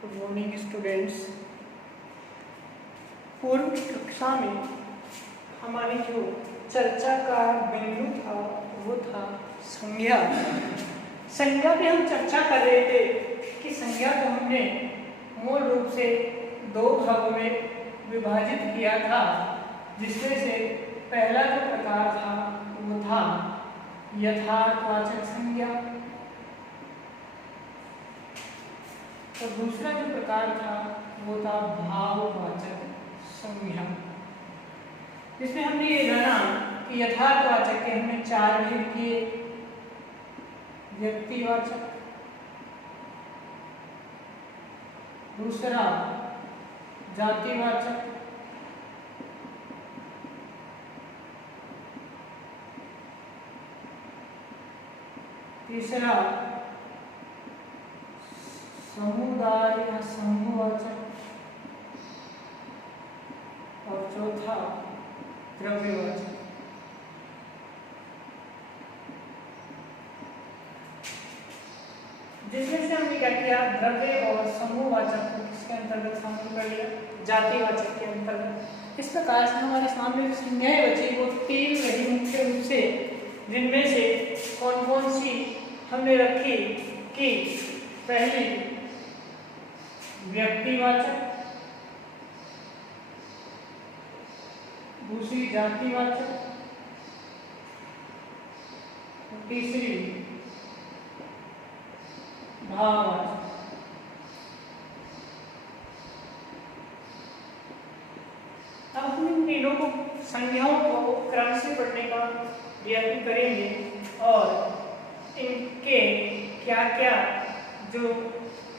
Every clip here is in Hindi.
Good morning students. पूर्व की कक्षा में हमारी जो चर्चा का बिंदु था वो था संज्ञा। संज्ञा पे हम चर्चा कर रहे थे कि संज्ञा को हमने मूल रूप से दो भागों में विभाजित किया था, जिसमें से पहला जो प्रकार था वो था यथार्थवाचक संज्ञा और दूसरा जो प्रकार था वो था भाववाचक संज्ञा। इसमें हमने ये जाना कि यथार्थवाचक के हमने चार भेद किए। व्यक्तिवाचक, दूसरा जातिवाचक, तीसरा समुदाय या समूहवाचक और चौथा द्रव्यवाचक। जिसमें से हमने क्या किया, द्रव्य और समूहवाचक को किसके अंतर्गत शामिल कर लिया, जातिवाचक के अंतर्गत। इस प्रकार से हमारे सामने जो संज्ञाएं बची वो तीन रही मुख्य रूप से, जिनमें से कौन कौन सी हमने रखी कि पहली व्यक्तिवाचक, दूसरी जातिवाचक, तीसरी भाववाचक। अब हम इन तीनों को संज्ञाओं को क्रम से पढ़ने का प्रयत्न करेंगे और इनके क्या क्या जो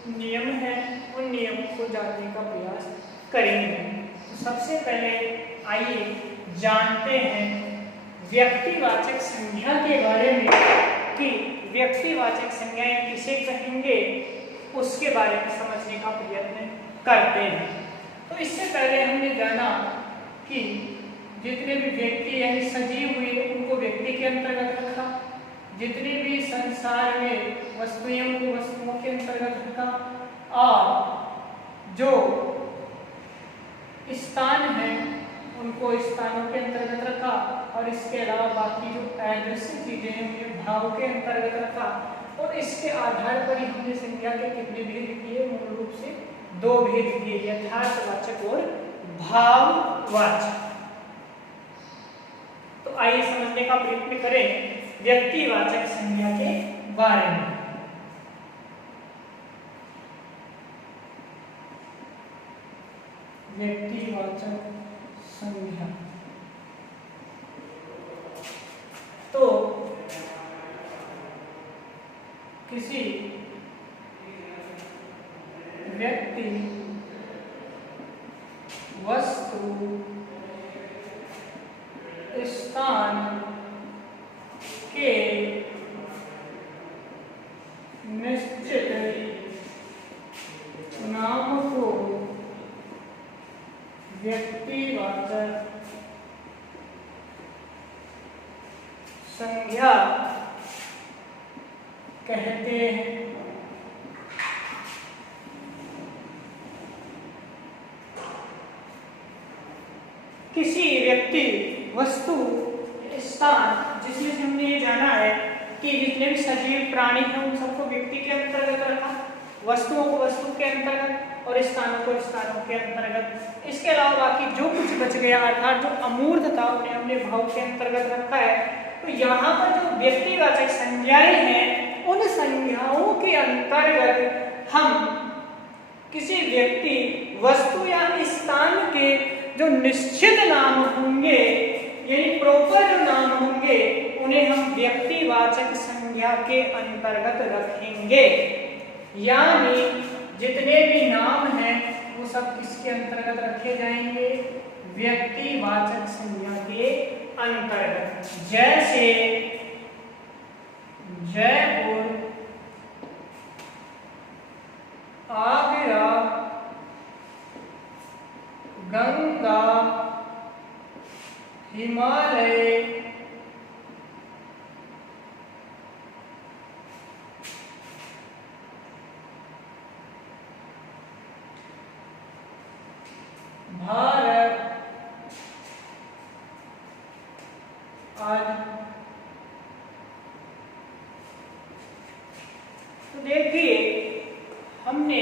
नियम हैं उन नियमों को जानने का प्रयास करेंगे। तो सबसे पहले आइए जानते हैं व्यक्तिवाचक संज्ञा के बारे में कि व्यक्तिवाचक संज्ञाएं किसे कहेंगे, उसके बारे में समझने का प्रयत्न करते हैं। तो इससे पहले हमने जाना कि जितने भी व्यक्ति यानी सजीव हुए उनको व्यक्ति के अंतर्गत रखा, जितने भी संसार में वस्तुएं उनको वस्तुओं के अंतर्गत रखा, और जो स्थान है उनको स्थानों के अंतर्गत रखा, और इसके अलावा बाकी जो अदृश्य चीजें हैं उन्हें भाव के अंतर्गत रखा। और इसके आधार पर ही हमने संज्ञा के कितने भेद किए, मूल रूप से दो भेद किए, यथार्थवाचक और भाववाचक। तो आइए समझने का प्रयत्न करें व्यक्तिवाचक संज्ञा के बारे में। व्यक्तिवाचक संज्ञा तो किसी व्यक्ति, वस्तु, स्थान के निश्चित नाम को व्यक्तिवाचक संज्ञा कहते हैं। किसी व्यक्ति, वस्तु, स्थान, जिसमें से हमने ये जाना है कि जितने भी सजीव प्राणी हैं उन सबको व्यक्ति के अंतर्गत रखा, वस्तुओं को वस्तु के अंतर्गत और स्थानों को स्थानों के अंतर्गत। इसके अलावा बाकी जो कुछ बच गया अर्थात जो अमूर्त था उन्हें हमने भाव के अंतर्गत रखा है। तो यहाँ पर जो व्यक्तिवाचक संज्ञाएं हैं उन संज्ञाओं के अंतर्गत हम किसी व्यक्ति, वस्तु या स्थान के जो निश्चित नाम होंगे यानी प्रॉपर जो नाम होंगे उन्हें हम व्यक्तिवाचक संज्ञा के अंतर्गत रखेंगे। यानी जितने भी नाम हैं वो सब किसके अंतर्गत रखे जाएंगे, व्यक्तिवाचक संज्ञा के अंतर्गत। जैसे जयपुर, आगरा, गंगा, हिमालय, भारत आदि। तो देखिए हमने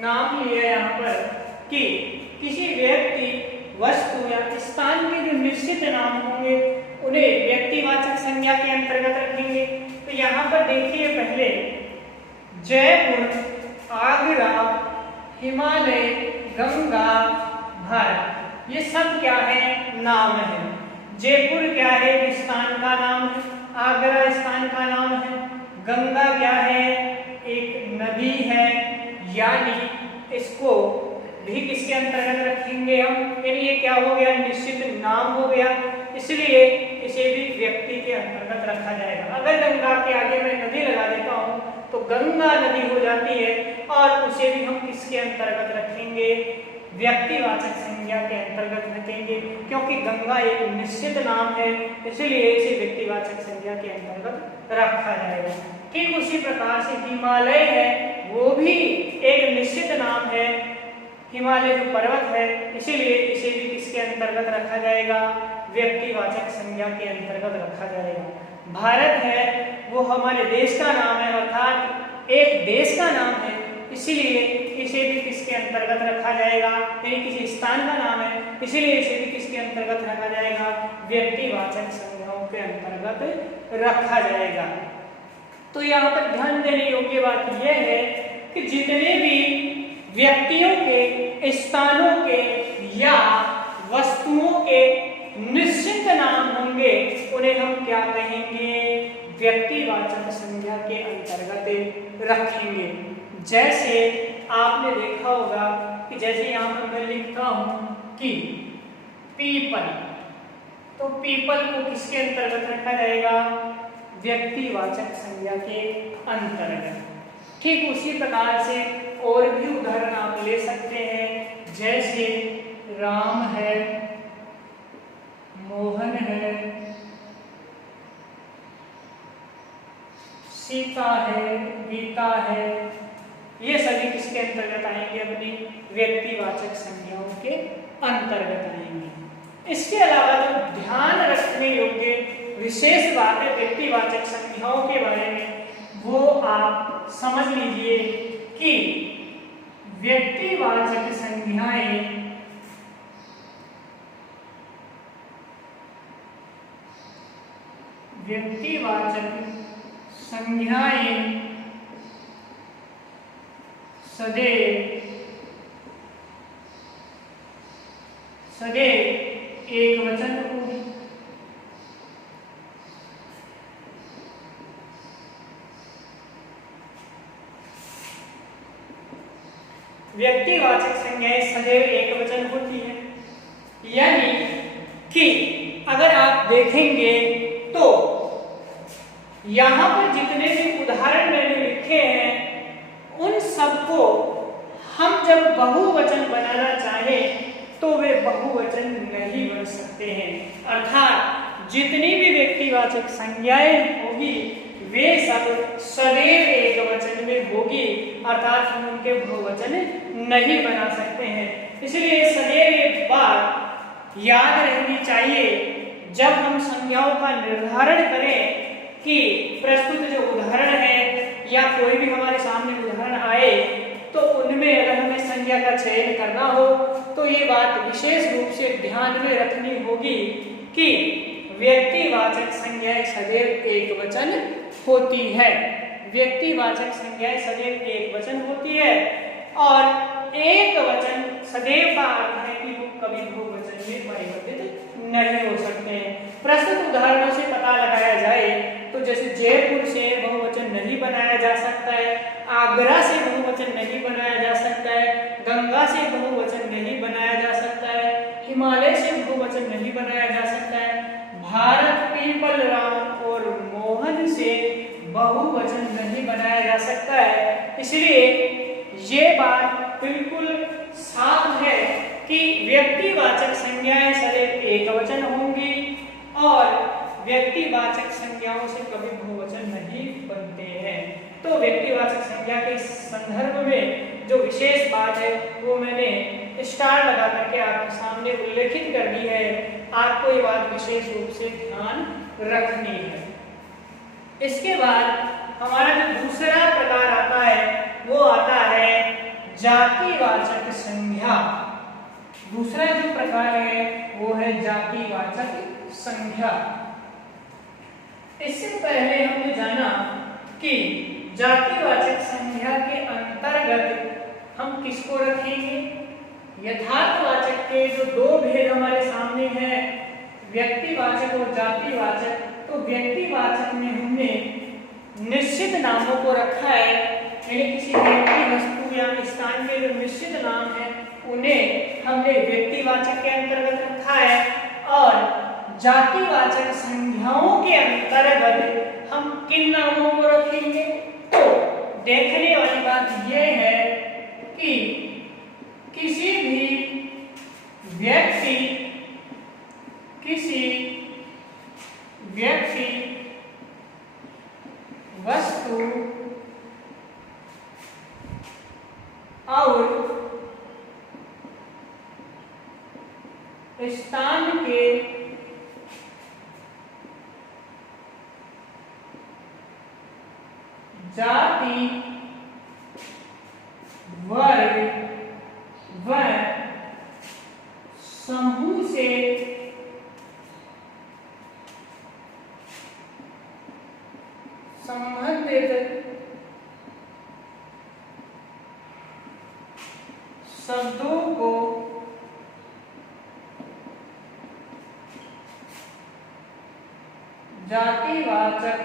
नाम लिया यहाँ पर कि किसी व्यक्ति, वस्तु या स्थान के जो निश्चित नाम होंगे उन्हें व्यक्तिवाचक संज्ञा के अंतर्गत रखेंगे। तो यहाँ पर देखिए पहले जयपुर, आगरा, हिमालय, गंगा, भारत, ये सब क्या है? नाम है। जयपुर क्या है? स्थान का नाम है। आगरा स्थान का नाम है। गंगा क्या है? एक नदी है, यानी इसको भी किसके अंतर्गत रखेंगे हम? यानी ये क्या हो गया? निश्चित नाम हो गया, इसलिए इसे भी व्यक्ति के अंतर्गत रखा जाएगा। अगर गंगा के आगे मैं नदी लगा देता हूँ तो गंगा नदी हो जाती है और उसे भी हम किसके अंतर्गत रखेंगे? व्यक्तिवाचक संज्ञा के अंतर्गत रखेंगे, क्योंकि गंगा एक निश्चित नाम है, इसलिए इसे व्यक्तिवाचक संज्ञा के अंतर्गत रखा जाएगा। ठीक उसी प्रकार से हिमालय है, वो भी एक निश्चित नाम है, हिमालय जो पर्वत है, इसीलिए इसे भी किसके अंतर्गत रखा जाएगा? व्यक्तिवाचक संज्ञा के अंतर्गत रखा जाएगा। भारत है, वो हमारे देश का नाम है, अर्थात एक देश का नाम है, इसीलिए इसे भी किसके अंतर्गत रखा जाएगा? यानी किसी स्थान का नाम है, इसीलिए इसे भी किसके अंतर्गत रखा जाएगा? व्यक्तिवाचक संज्ञाओं के अंतर्गत रखा जाएगा। तो यहाँ पर ध्यान देने योग्य बात यह है कि जितने भी व्यक्तियों के, स्थानों के या वस्तुओं के निश्चित नाम होंगे उन्हें हम क्या कहेंगे? व्यक्तिवाचक संज्ञा के अंतर्गत रखेंगे। जैसे आपने देखा होगा कि जैसे यहाँ पर मैं लिखता हूं कि पीपल, तो पीपल को किसके अंतर्गत रखा जाएगा? व्यक्तिवाचक संज्ञा के अंतर्गत। ठीक उसी प्रकार से और भी उदाहरण आप ले सकते हैं, जैसे राम है, मोहन है, सीता है, गीता है, ये सभी किसके अंतर्गत आएंगे? अपनी व्यक्तिवाचक संज्ञाओं के अंतर्गत आएंगे। इसके अलावा जो ध्यान रखने योग्य विशेष बात है व्यक्तिवाचक संज्ञाओं के बारे में, वो आप समझ लीजिए कि व्यक्तिवाचक संज्ञाएं सदैव एक वचन होगी। व्यक्तिवाचक संज्ञाएं सदैव एक वचन होती है, यानी कि अगर आप देखेंगे तो यहाँ पर जितने भी उदाहरण मैंने लिखे हैं उन सबको हम जब बहुवचन बनाना चाहें तो वे बहुवचन नहीं बन सकते हैं। अर्थात जितनी भी व्यक्तिवाचक संज्ञाएं होगी वे सब सदैव एक वचन में होगी, अर्थात हम उनके बहुवचन नहीं बना सकते हैं। इसलिए सदैव एक बात याद रहनी चाहिए जब हम संज्ञाओं का निर्धारण करें कि प्रस्तुत जो उदाहरण है या कोई भी हमारे सामने उदाहरण आए तो उनमें अगर हमें संज्ञा का चयन करना हो तो ये बात विशेष रूप से ध्यान में रखनी होगी कि व्यक्तिवाचक संज्ञाएं सदैव एक वचन होती है। व्यक्तिवाचक संज्ञाएं सदैव एक वचन होती है और एक वचन सदैव का अर्थ है कि वो कभी बहुवचन में परिवर्तित नहीं हो सकते हैं। प्रस्तुत उदाहरणों से पता लगाया जाए तो जैसे जयपुर से बहुवचन नहीं बनाया जा सकता है, आगरा से बहुवचन नहीं बनाया जा सकता है, गंगा से बहुवचन नहीं बनाया जा सकता है, हिमालय से बहुवचन नहीं बनाया जा सकता है, भारत, पीपल, राम और मोहन से बहुवचन नहीं बनाया जा सकता है। इसलिए ये बात बिल्कुल साफ है कि व्यक्तिवाचक संज्ञाएं सदैव एकवचन होंगी और व्यक्तिवाचक संज्ञाओं से कभी बहुवचन नहीं बनते हैं। तो व्यक्तिवाचक व्यक्तिवाचक संज्ञा के संदर्भ में जो विशेष बात है वो मैंने स्टार लगा करके आपके सामने उल्लेखित कर दी है। आपको ये बात विशेष रूप से ध्यान रखनी है। इसके बाद हमारा जो दूसरा प्रकार आता है वो आता है जातिवाचक संज्ञा। दूसरा जो प्रकार है वो है जातिवाचक संज्ञा। इससे पहले हमने जाना कि जातिवाचक संज्ञा के अंतर्गत हम किसको रखेंगे। यथार्थवाचक के जो दो भेद हमारे सामने हैं, व्यक्तिवाचक और जातिवाचक, तो व्यक्तिवाचक में हमने निश्चित नामों को रखा है, यानी किसी व्यक्ति, वस्तु या स्थान के जो निश्चित नाम है उन्हें हमने व्यक्तिवाचक के अंतर्गत रखा है। और जातिवाचक संज्ञाओं के अंतर्गत हम किन नामों को रखेंगे। तो देखने वाली बात यह है कि किसी भी व्यक्ति, वस्तु और स्थान के जाति, वर्ग व समूह से संबंधित शब्दों को जातिवाचक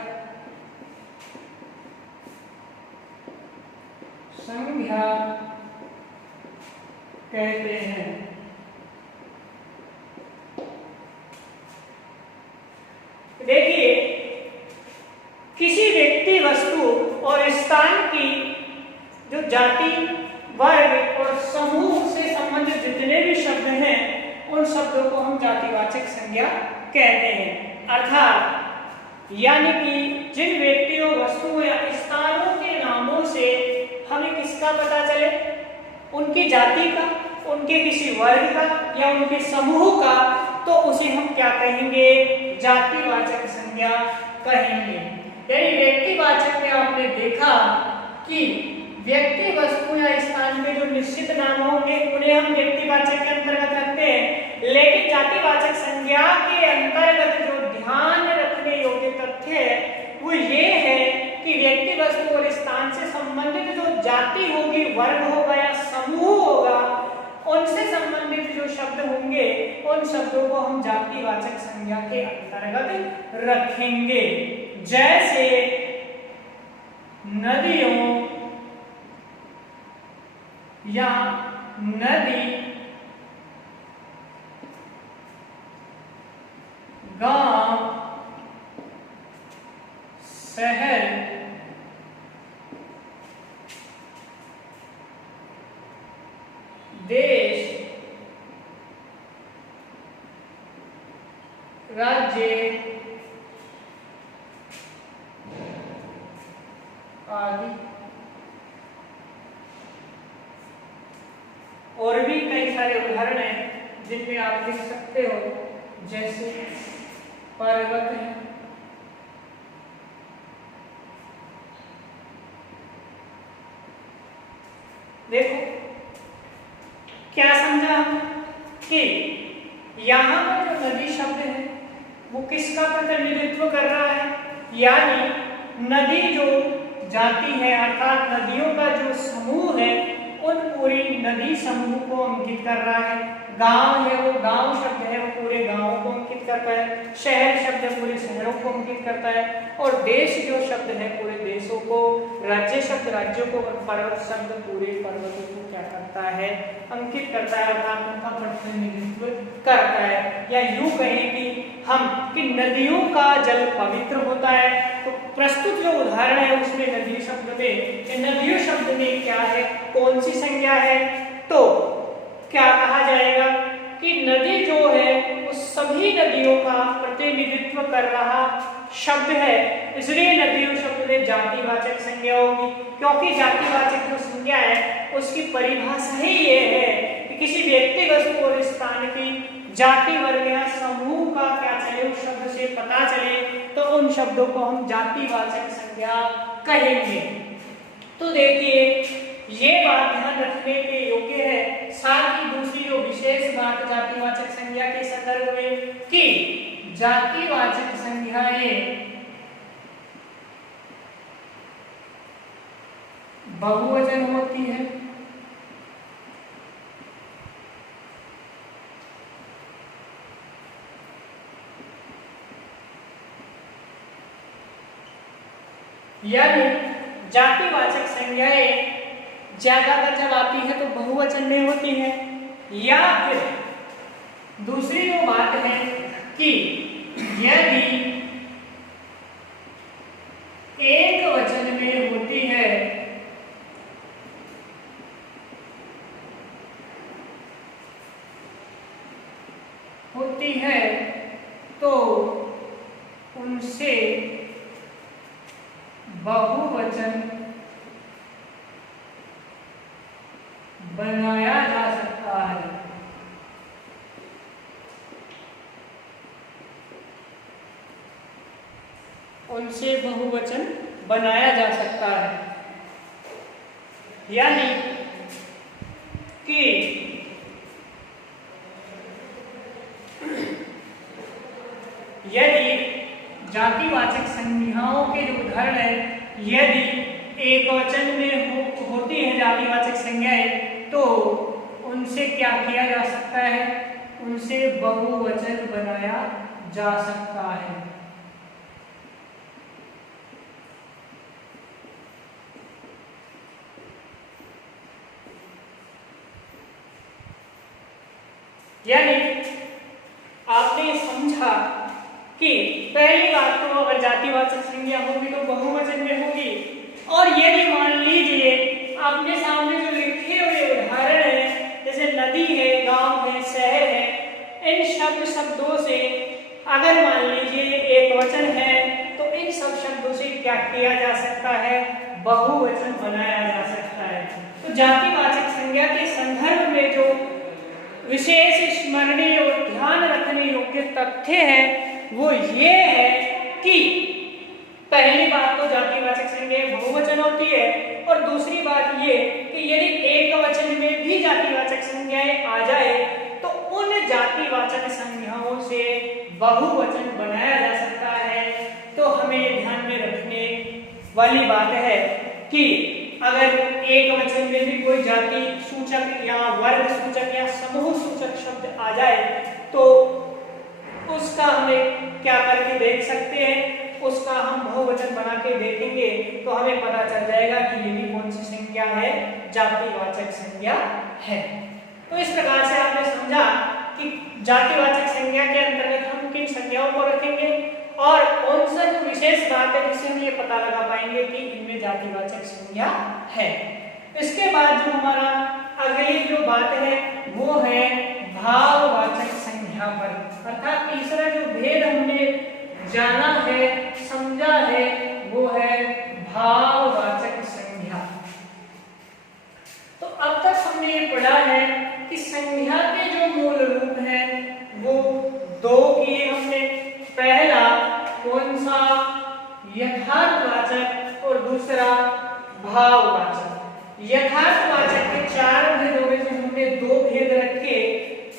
संज्ञा कहते हैं। देखिए, किसी व्यक्ति, वस्तु और स्थान की जो जाति, वर्ग और समूह से संबंधित जितने भी शब्द हैं उन शब्दों को हम जातिवाचक संज्ञा कहते हैं। अर्थात यानी कि जिन व्यक्तियों, वस्तुओं या स्थानों के नामों से हमें किसका पता चले, उनकी जाति का, उनके किसी वर्ग का या उनके समूह का, तो उसे हम क्या कहेंगे, जातिवाचक संज्ञा कहेंगे। यानी व्यक्तिवाचक में आपने देखा कि व्यक्ति, वस्तु या स्थान के जो निश्चित नाम होंगे उन्हें हम व्यक्तिवाचक के अंतर्गत रखते हैं, लेकिन जातिवाचक संज्ञा के अंतर्गत जो ध्यान रखने योग्य तथ्य है वो ये है कि व्यक्ति, वस्तु और स्थान से संबंधित जो जाति होगी, वर्ग होगा या समूह होगा, उनसे संबंधित जो शब्द होंगे उन शब्दों को हम जातिवाचक संज्ञा के अंतर्गत रखेंगे। जैसे नदियों या नदी, गांव, शहर, देश, राज्य आदि। और भी कई सारे उदाहरण हैं जिनमें आप लिख सकते हो, जैसे पर्वत है, देखो क्या समझा कि यहाँ पर जो नदी शब्द है वो किसका प्रतिनिधित्व कर रहा है, यानी नदी जो जाति है अर्थात नदियों का जो समूह है उन पूरी नदी समूह को अंकित कर रहा है। गांव है वो गांव शब्द है वो पूरे गांवों को अंकित करता है, शहर शब्द है पूरे शहरों को अंकित करता है, और देश जो शब्द है पूरे देशों को, राज्य शब्द राज्यों को, और पर्वत शब्द पूरे पर्वतों को क्या करता है, अंकित करता है अर्थात उनका प्रतिनिधित्व करता है। या यूं कहें कि हम कि नदियों का जल पवित्र होता है, तो प्रस्तुत जो उदाहरण है उसमें नदी शब्द में, नदियों शब्द में क्या है, कौन सी संज्ञा है, तो क्या कहा जाएगा कि नदी जो है वो सभी नदियों का प्रतिनिधित्व कर रहा शब्द है, इसलिए नदियों शब्द में में जातिवाचक संज्ञा होगी, क्योंकि जातिवाचक जो संज्ञा है उसकी परिभाषा ही ये है कि किसी व्यक्ति, वस्तु और स्थान की जाति, वर्ग या समूह का क्या चले उस शब्द से पता चले तो उन शब्दों को हम जातिवाचक संज्ञा कहेंगे। तो देखिए ये बात ध्यान रखने के योग्य है। साथ ही दूसरी जो विशेष बात जातिवाचक संज्ञा के संदर्भ में कि जातिवाचक संज्ञाएं बहुवचन होती है, यानी जातिवाचक संज्ञाएं ज्यादातर जब आती है तो बहुवचन में होती है, या फिर दूसरी जो बात है कि यदि एक वचन में होती है तो उनसे बहुवचन बनाया जा सकता है। उनसे बहुवचन बनाया जा सकता है, यानी कि यदि जातिवाचक संज्ञाओं के जो उदाहरण है, यदि एक वचन में होती है जातिवाचक संज्ञाएं तो उनसे क्या किया जा सकता है, उनसे बहुवचन बनाया जा सकता है। यानी आपने समझा कि पहली बात तो अगर जातिवाचक संज्ञा होगी तो बहुवचन में होगी, और यदि मान लीजिए आपने सामने जो लिखे हुए उदाहरण है जैसे नदी है, गांव है, शहर है, इन शब्दों से अगर मान लीजिए एक वचन है तो इन सब शब्दों से क्या किया जा सकता है, बहुवचन बनाया जा सकता है। तो जातिवाचक संज्ञा के संदर्भ में जो विशेष स्मरणीय और ध्यान रखने योग्य तथ्य है वो ये है कि पहली बात तो जातिवाचक संज्ञा बहुवचन होती है, और दूसरी बात ये कि यदि एक वचन में भी जातिवाचक संज्ञाएं आ जाए तो उन जातिवाचक संज्ञाओं से बहुवचन बनाया जा सकता है। तो हमें ये ध्यान में रखने वाली बात है कि अगर एक वचन में भी कोई जाति सूचक या वर्ग सूचक या समूह सूचक शब्द आ जाए तो उसका हमें क्या करके देख सकते हैं, उसका हम बहुवचन बना के देखेंगे तो हमें पता चल जाएगा कि ये भी कौन सी संज्ञा है, जातिवाचक संज्ञा है। तो इस प्रकार से आपने समझा कि जातिवाचक संज्ञा के अंतर्गत हम किन संज्ञाओं को रखेंगे और कौन सा जो विशेष बात है जिससे हम ये पता लगा पाएंगे कि इनमें जातिवाचक संज्ञा है। इसके बाद जो हमारा अगली जो बात है वो है भाववाचक संज्ञा पर, अर्थात तीसरा जो भेद हमने जाना है, समझा है, वो है भाववाचक संज्ञा। तो अब तक हमने ये पढ़ा है कि संज्ञा के जो मूल रूप हैं वो दो किए हमने। पहला कौन सा, यथार्थवाचक, और दूसरा भाववाचक। यथार्थवाचक के चार भेदों में से हमने दो भेद रखे,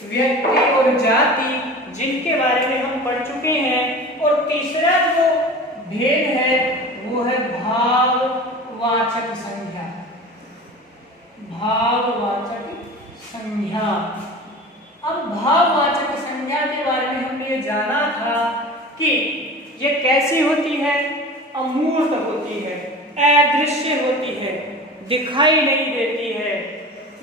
व्यक्ति और जाति, जिनके बारे में हम पढ़ चुके हैं, और तीसरा जो भेद है वो है भाववाचक संज्ञा। भाववाचक संज्ञा। अब भाववाचक संज्ञा के बारे में हमने ये जाना था कि ये कैसी होती है, अमूर्त होती है, अदृश्य होती है, दिखाई नहीं देती है।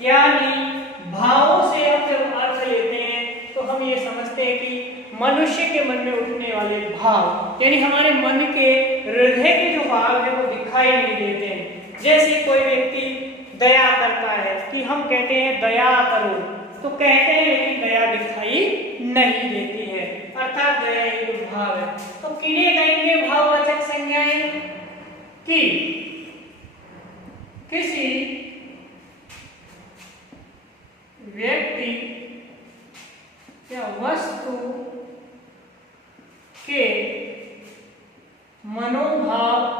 यानी भावों से हम जब अर्थ लेते हैं तो हम ये समझते हैं कि मनुष्य के मन में उठने वाले भाव, यानी हमारे मन के हृदय के जो भाव है वो दिखाई नहीं देते हैं। जैसे कोई व्यक्ति दया करता है कि हम कहते हैं दया करो, तो कहते हैं लेकिन दया दिखाई नहीं देती है, अर्थात दया एक भाव है। तो किन्हें कहेंगे भाववाचक संज्ञाएं, कि किसी व्यक्ति या वस्तु के मनोभावों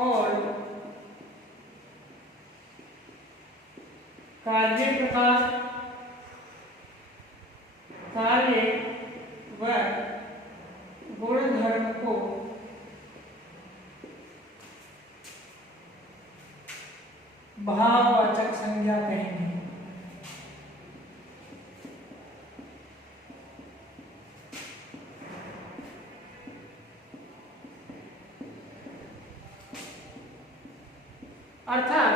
और कार्य व गुणधर्म को भाववाचक संज्ञा कहेंगे। अर्थात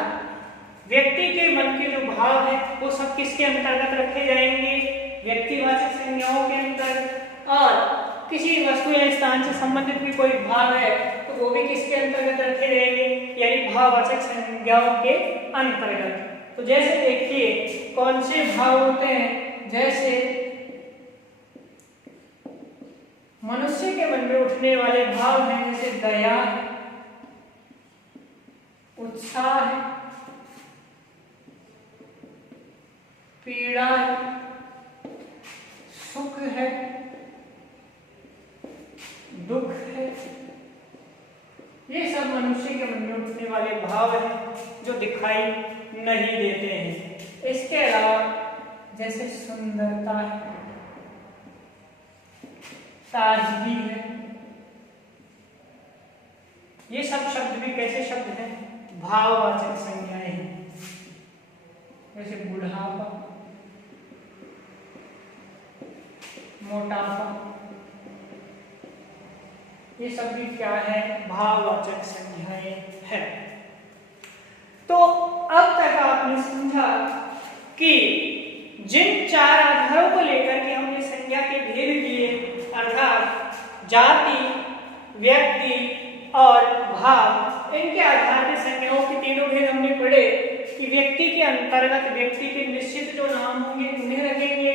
व्यक्ति के मन के जो भाव है वो सब किसके अंतर्गत रखे जाएंगे? व्यक्तिवाचक संज्ञाओं के अंतर्गत। और किसी वस्तु या स्थान से संबंधित भी कोई भाव है तो वो भी किसके अंतर्गत रखे जाएंगे? यानी भाववाचक संज्ञाओं के अंतर्गत। तो जैसे देखिए कौन से भाव होते हैं, जैसे मनुष्य के मन में उठने वाले भाव हैं, जैसे दया है, उत्साह है, पीड़ा है, सुख है, दुख है। ये सब मनुष्य के मन में उठने वाले भाव हैं जो दिखाई नहीं देते हैं। इसके अलावा जैसे सुंदरता है, ताजगी है, ये सब शब्द भी कैसे शब्द हैं? भाववाचक संज्ञाएं हैं। जैसे बुढ़ापा, मोटापा, ये सब भी क्या है? भाववाचक संज्ञाएं हैं। तो अब तक आपने समझा कि जिन चार आधारों को लेकर के हमने संज्ञा के भेद किए, अर्थात जाति, व्यक्ति और भाव, इनके आधार पर संज्ञाओं के तीनों भेद हमने पढ़े कि व्यक्ति के अंतर्गत व्यक्ति के निश्चित जो नाम होंगे उन्हें रखेंगे,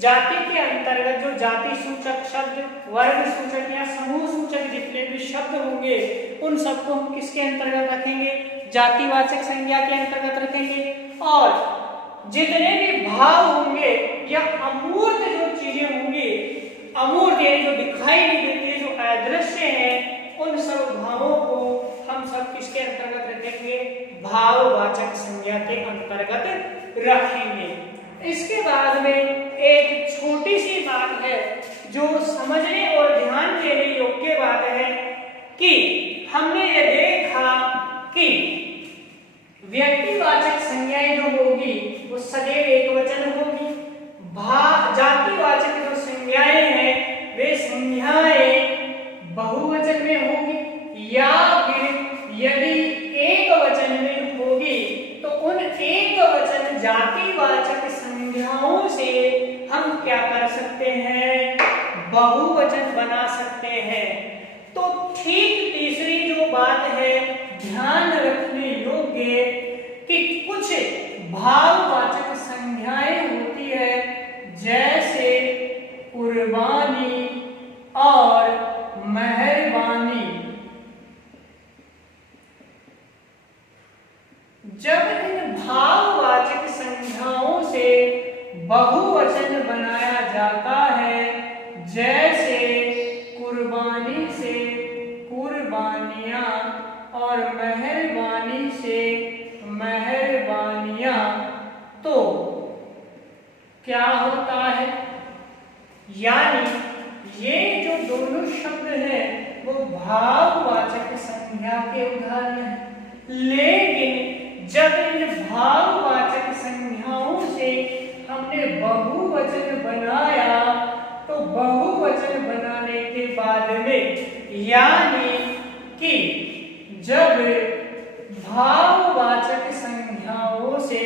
जाति के अंतर्गत जो जाति सूचक शब्द, वर्ग सूचक या समूह सूचक जितने भी शब्द होंगे उन सबको हम किसके अंतर्गत रखेंगे? जातिवाचक संज्ञा के अंतर्गत रखेंगे। और जितने भी भाव होंगे या अमूर्त जो चीजें होंगी, अमूर्त यानी जो दिखाई नहीं देती, जो अदृश्य है, उन सब भावों को हम सब किसके अंतर्गत रखेंगे? भाववाचक संज्ञा के अंतर्गत रखेंगे। इसके बाद में एक छोटी सी बात है जो समझने और ध्यान देने योग्य बात है कि हमने ये देखा कि व्यक्तिवाचक संज्ञाएं जो होगी वो सदैव एकवचन होगी। जातिवाचक जो संज्ञाएं हैं वे संज्ञाएं बहुवचन में होगी, या फिर यदि एक वचन में होगी तो उन एक वचन जातिवाचक संज्ञाओं से हम क्या कर सकते हैं? बहुवचन बना सकते हैं। तो ठीक तीसरी जो बात है ध्यान रखने योग्य कि कुछ भाववाचक संज्ञाएं होती है, जैसे कुर्बानी और मेहरबानी। जब इन भाववाचक संज्ञाओं से बहुवचन बनाया जाता है, जैसे कुर्बानी से कुर्बानियां और मेहरबानी से मेहरबानियां, तो क्या होता है? यानी ये जो दोनों शब्द हैं वो भाववाचक संज्ञा के उदाहरण हैं, लेकिन जब इन भाववाचक संज्ञाओं से हमने बहुवचन बनाया तो बहुवचन बनाने के बाद में, यानी कि जब भाववाचक संज्ञाओं से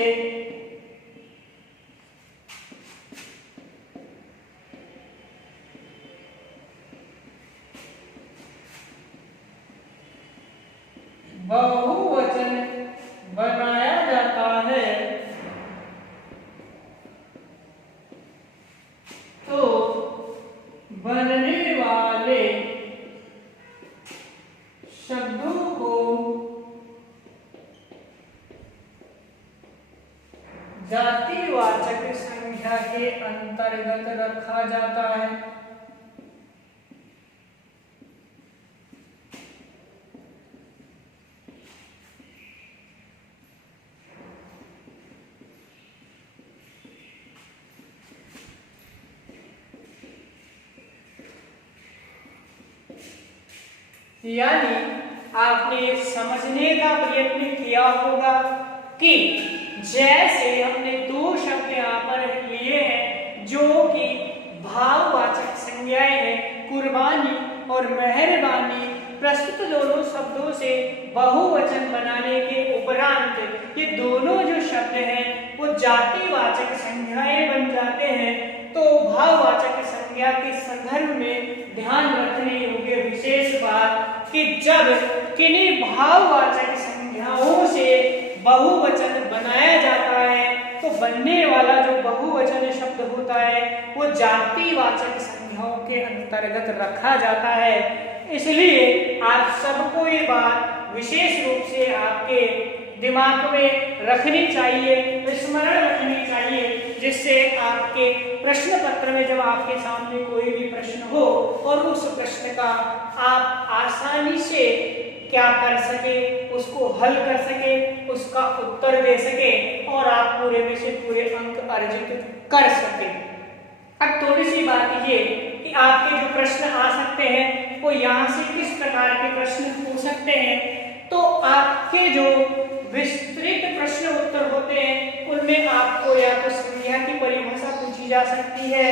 बहुवचन बनाया जाता है बनने वाले शब्दों को जातिवाचक संज्ञा के अंतर्गत रखा जाता है। यानी आपने समझने का प्रयत्न किया होगा कि जैसे हमने दो शब्द यहाँ पर लिए हैं जो कि भाववाचक संज्ञाएं हैं, कुर्बानी और मेहरबानी, प्रस्तुत दोनों शब्दों से बहुवचन बनाने के उपरांत ये दोनों जो शब्द हैं वो जातिवाचक संज्ञाएं बन जाते हैं। तो भाववाचक संज्ञा के संदर्भ में ध्यान रखने योग्य विशेष बात कि जब किन्हीं भाववाचक संज्ञाओं से बहुवचन बनाया जाता है तो बनने वाला जो बहुवचन शब्द होता है वो जातिवाचक संज्ञाओं के अंतर्गत रखा जाता है। इसलिए आप सबको ये बात विशेष रूप से आपके दिमाग में रखनी चाहिए, स्मरण रखनी चाहिए, जिससे आपके प्रश्न पत्र में जब आपके सामने कोई भी प्रश्न हो और उस प्रश्न का आप आसानी से क्या कर सके, उसको हल कर सके, उसका उत्तर दे सके और आप पूरे में से पूरे अंक अर्जित कर सके। अब थोड़ी सी बात ये कि आपके जो प्रश्न आ सकते हैं वो यहाँ से किस प्रकार के प्रश्न हो सकते हैं। तो आपके जो विस्तृत प्रश्न उत्तर होते हैं उनमें आपको या तो संज्ञा की परिभाषा पूछी जा सकती है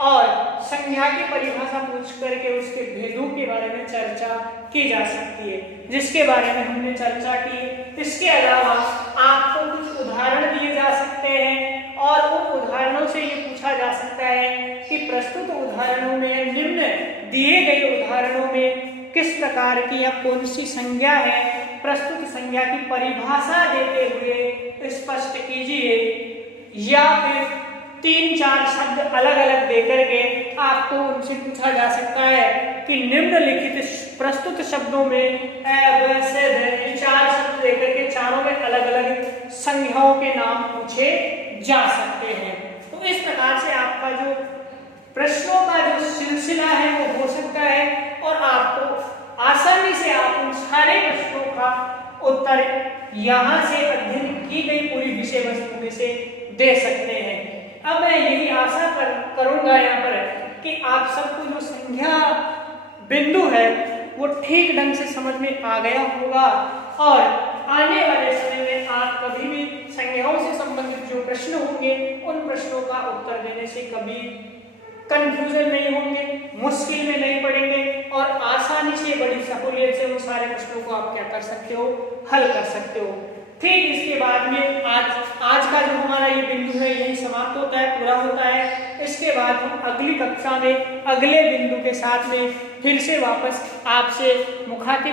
और संज्ञा की परिभाषा पूछ करके उसके भेदों के बारे में चर्चा की जा सकती है, जिसके बारे में हमने चर्चा की। इसके अलावा आपको कुछ उदाहरण दिए जा सकते हैं और उन उदाहरणों से ये पूछा जा सकता है कि प्रस्तुत उदाहरणों में, निम्न दिए गए उदाहरणों में किस प्रकार की या कौन सी संज्ञा है, प्रस्तुत संज्ञा की परिभाषा देते हुए स्पष्ट कीजिए। या फिर 3-4 शब्द अलग अलग देकर के आपको उनसे पूछा जा सकता है कि निम्नलिखित प्रस्तुत शब्दों में 4 शब्द देकर के चारों में अलग अलग संज्ञाओं के नाम पूछे जा सकते हैं। तो इस प्रकार से आपका जो प्रश्नों का जो सिलसिला है वो हो सकता है और आपको आसानी से आप उन सारे प्रश्नों का उत्तर यहाँ से अध्ययन की गई पूरी विषय वस्तु में से दे सकते हैं। अब मैं यही आशा करूंगा यहाँ पर कि आप सबको जो संज्ञा बिंदु है वो ठीक ढंग से समझ में आ गया होगा और आने वाले समय में आप कभी भी संज्ञाओं से संबंधित जो प्रश्न होंगे उन प्रश्नों का उत्तर देने से कभी कंफ्यूजन नहीं होंगे, मुश्किल में नहीं पड़ेंगे और आसानी से, बड़ी सहूलियत से वो सारे प्रश्नों को आप क्या कर सकते हो, हल कर सकते हो। ठीक इसके बाद में आज का जो हमारा ये बिंदु है यही समाप्त होता है, पूरा होता है। इसके बाद हम अगली कक्षा में अगले बिंदु के साथ में फिर से वापस आपसे मुखातिब